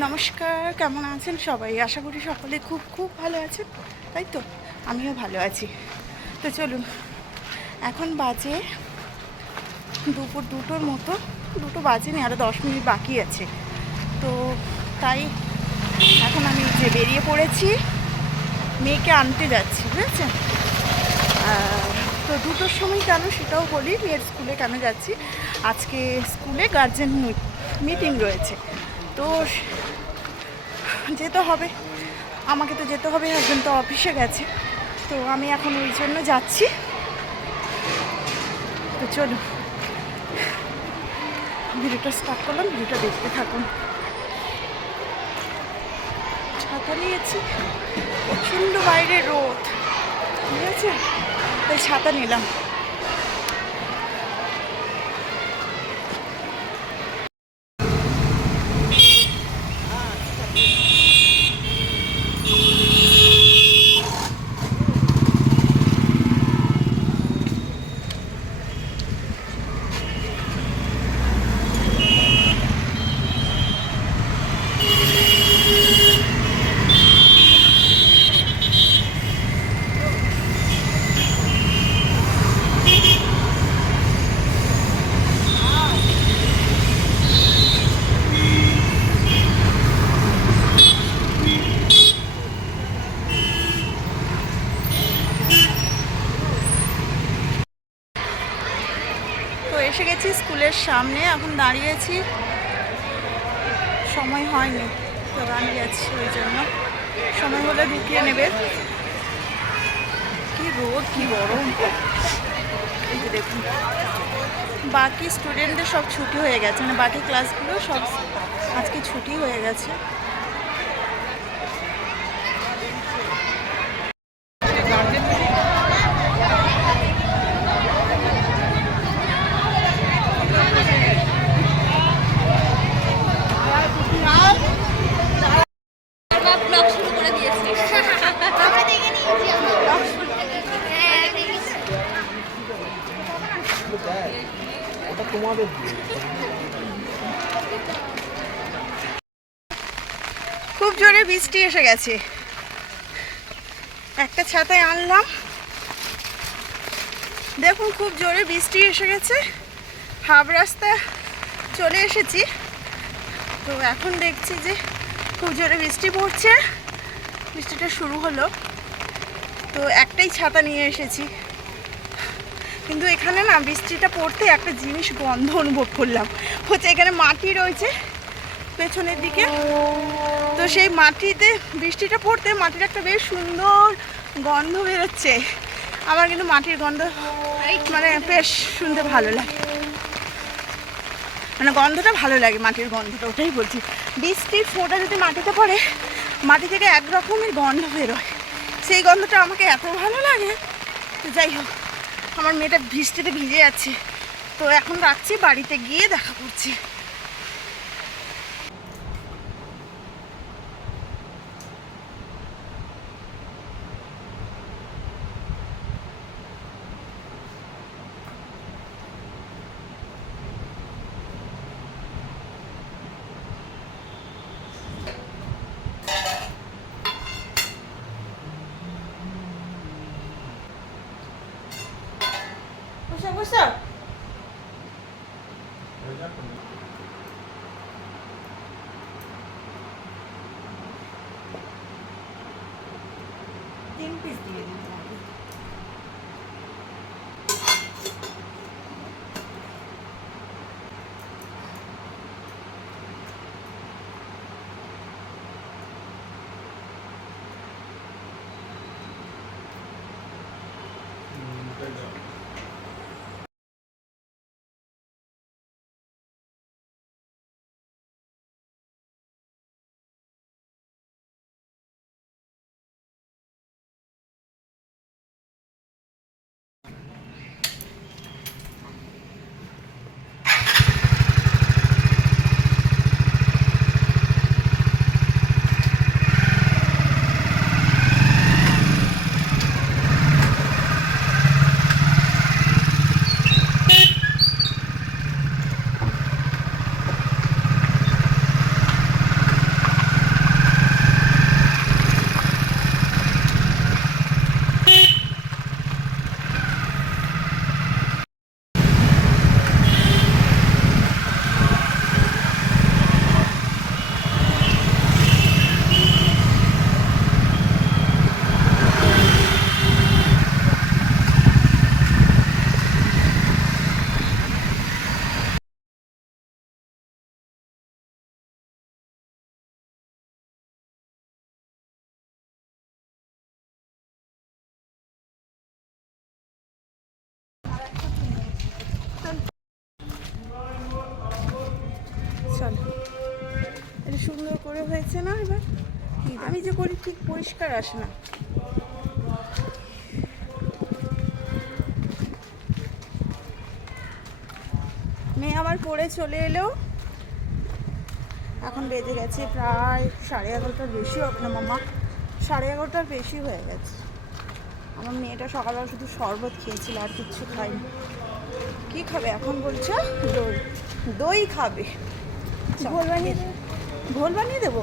নমস্কার, কেমন আছেন সবাই? আশা করি সকলে খুব খুব ভালো আছেন। তাই তো? আমিও ভালো আছি। তো চলুন, এখন বাজে দুপুর দুটোর মতো। দুটো বাজেনি আরও দশ মিনিট বাকি আছে। তো তাই এখন আমি যে বেরিয়ে পড়েছি, মেয়েকে আনতে যাচ্ছি, বুঝেছেন? তো দুটোর সময় কেন সেটাও বলি, মেয়ের স্কুলে কেন যাচ্ছি? আজকে স্কুলে গার্জেন মিটিং রয়েছে। তো যেতে হবে। আমাকে তো যেতে হবে, একজন তো অফিসে গেছে। তো আমি এখন ওই জন্য যাচ্ছি। তো চলুন ভিডিওটা স্টার্ট করলাম, ভিডিওটা দেখতে থাকুন। ছাতা নিয়েছি। প্রচণ্ড বাইরে রোদ। ঠিক আছে? তাই ছাতা নিলাম। এসে গেছি স্কুলের সামনে, এখন দাঁড়িয়েছি সময় হয়নি, তো দাঁড়িয়ে আছি ওই জন্য। সময় হলে ঢুকিয়ে নেবে। কি রোদ, কি গরম। এই যে দেখুন। বাকি স্টুডেন্টদের সব ছুটি হয়ে গেছে মানে বাকি ক্লাসগুলো সব আজকে ছুটি হয়ে গেছে। করে দিয়েছে। আমরা দেখে নিয়েছি হ্যাঁ ওটা তোমাদের খুব জোরে বৃষ্টি এসে গেছে। একটা ছাতায় আনলাম। দেখুন খুব জোরে বৃষ্টি এসে গেছে। হাফ রাস্তা চলে এসেছি। তো এখন দেখছি যে খুব জোরে বৃষ্টি পড়ছে। বৃষ্টিটা শুরু হলো। তো একটাই ছাতা নিয়ে এসেছি। কিন্তু এখানে না বৃষ্টিটা পড়তে একটা জিনিস গন্ধ অনুভব করলাম। হচ্ছে এখানে মাটি রয়েছে পেছনের দিকে। তো সেই মাটিতে বৃষ্টিটা পড়তে মাটির একটা বেশ সুন্দর গন্ধ বেরোচ্ছে। আমার কিন্তু মাটির গন্ধ মানে বেশ শুনতে ভালো লাগে। মানে গন্ধটা ভালো লাগে মাটির গন্ধটা, ওটাই বলছি। বৃষ্টির ফোঁটা যদি মাটিতে পড়ে মাটি থেকে এক রকমের গন্ধ বেরোয়। সেই গন্ধটা আমাকে এত ভালো লাগে। তো যাই হোক, আমার মেয়েটা বৃষ্টিতে ভিজে যাচ্ছে। তো এখন রাখছি, বাড়িতে গিয়ে দেখা করছি। তিন পিস করে হয়েছে না এবার? আমি যে করি ঠিক পরিষ্কার আসে না। মেয়ে আমার পড়ে চলে এলো এখন বেজে গেছে প্রায় সাড়ে এগারোটার বেশি হবে না মামা। সাড়ে এগারোটার বেশি হয়ে গেছে। আমার মেয়েটা সকালবেলা শুধু শরবত খেয়েছিল আর কিচ্ছু খাইনি কি খাবে এখন বলছে? দই। দই খাবে। দেবো ঘোল বানিয়ে দেবো?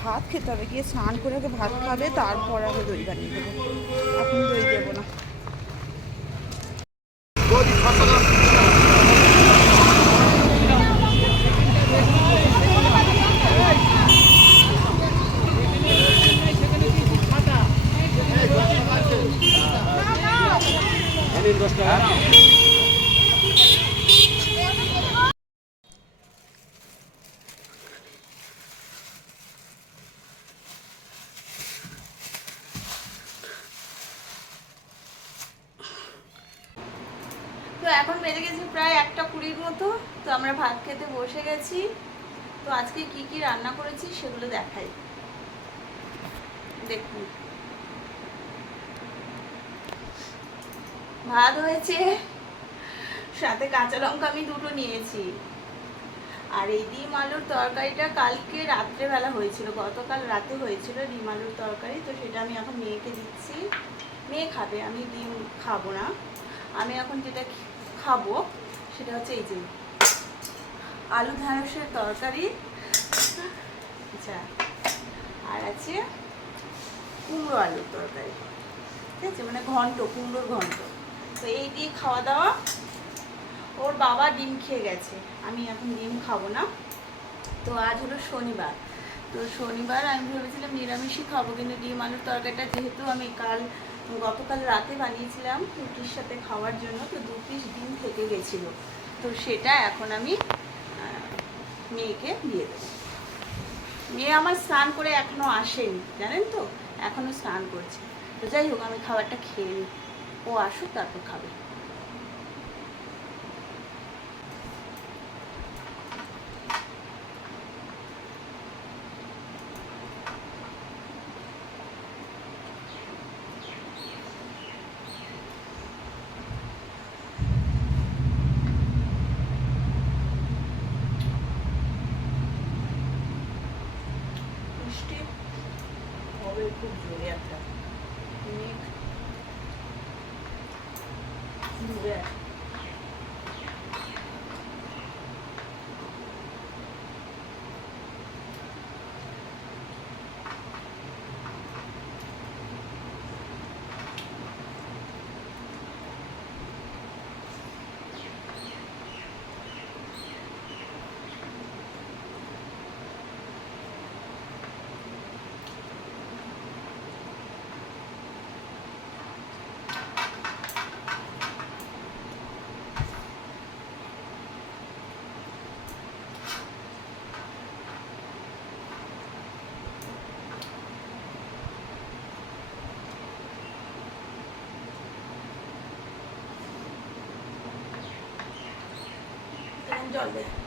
ভাত খেতে হবে, গিয়ে স্নান করে আগে ভাত খাবে, তারপর আগে দই বানিয়ে দেবো। এখন দই দেবো না। তো এখন বেজে গেছে প্রায় একটা কুড়ির মতো, তো আমরা ভাত খেতে বসে গেছি। তো আজকে কি কি রান্না করেছি সেগুলো দেখাই। দেখুন। ভাত হয়েছে, সাথে কাঁচা লঙ্কা আমি দুটো নিয়েছি। আর এই ডিম আলুর তরকারিটা কালকে রাত্রেবেলা হয়েছিল, গতকাল রাতে হয়েছিল ডিম আলুর তরকারি, তো সেটা আমি এখন মেয়েকে দিচ্ছি। মেয়ে খাবে, আমি ডিম খাব না। আমি এখন যেটা খাব, সেটা হচ্ছে এই যে আলু ঢ্যাঁড়সের তরকারি। আচ্ছা আর আছে কুমড়ো আলুর তরকারি। ঠিক আছে মানে ঘন্ট, কুমড়োর ঘন্ট। তো এই দিয়ে খাওয়া দাওয়া। ওর বাবা ডিম খেয়ে গেছে, আমি এখন ডিম খাব না। তো আজ হলো শনিবার। তো শনিবার আমি ভেবেছিলাম নিরামিষই খাব, কিন্তু ডিম আলুর তরকারিটা যেহেতু আমি কাল গতকাল রাতে বানিয়েছিলাম রুটির সাথে খাওয়ার জন্য, তো দু পিস ডিম থেকে গেছিল। তো সেটা এখন আমি মেয়েকে দিয়ে দেব। মেয়ে আমার স্নান করে এখনও আসেনি, জানেন তো? এখনও স্নান করছে। তো যাই হোক, আমি খাবারটা খেয়ে নিই। ও আসুক, তারপর খাবে বৃষ্টি হবে খুব জোরে একটা মেঘ দূরে আছে। জল দে